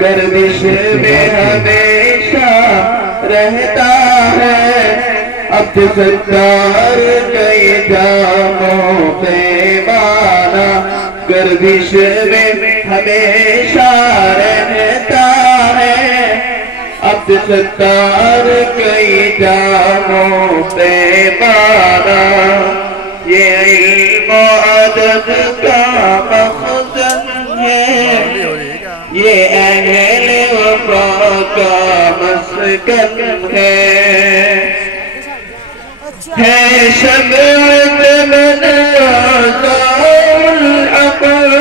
گردش میں ہمیشہ رہتا ہے عبد ستار کئی جاموں پیمانہ گردش میں ہمیشہ رہتا ہے عبد ستار کئی جاموں پیمانہ یہ علم و ادب کا مخزن ہے یہ اہل وفا کا مسکن ہے شمعت من آزاء العقل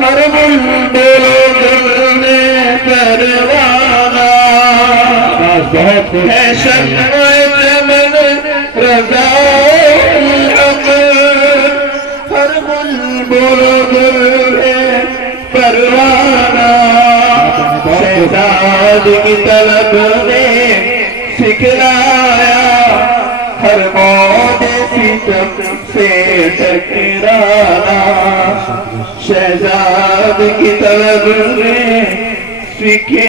ہر بلبل دل میں پروانہ ہے شمعت من رضاء العقل ہر بلبل دل میں پروانہ شہزاد کی طلب نے سکھلایا ہر موج ستم سے ٹکرانا شہزاد کی طلب نے سکھلایا